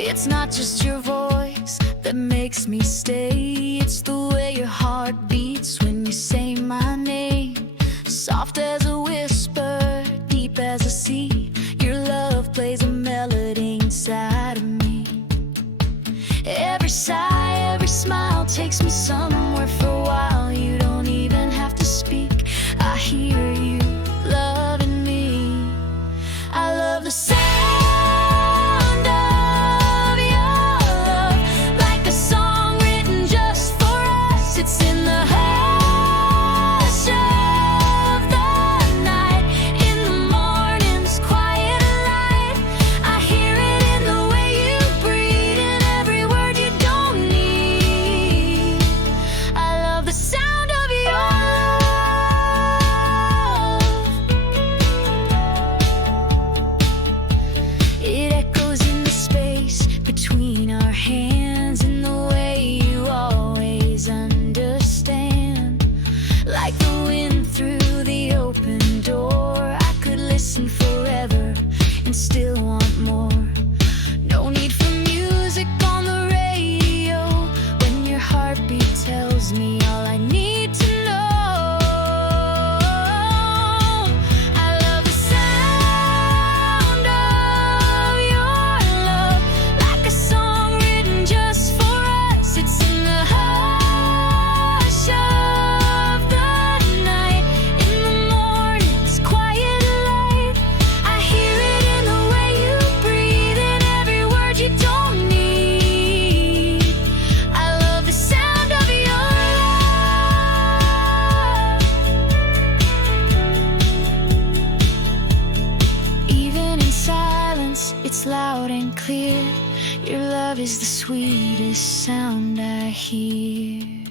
It's not just your voice that makes me stay. It's the way your heart beats when you say my name. Soft as a whisper, deep as a sea, your love plays a melody inside of me. Every sigh, every smile takes me somewhere for a while. You don't even have to speak, I hear you loving me. I love the sound of your love, like a song written just for us. It's in the hush of the night, in the morning's quiet light. I hear it in the way you breathe, in every word you don't need. I love the sound of your love. It echoes in the space between our hands, in the way you always understand. Like the wind through the open door, I could listen forever and still want more. No need for music on the radio when your heartbeat tells me all I need to know. I love the sound of your love, like a song written just for us. It's in the hush of the night, in the morning's quiet light. I hear it in the way you breathe, in every word you don't need. I love the sound of your love. Even in silence, it's loud and clear. Your love is the sweetest sound I hear.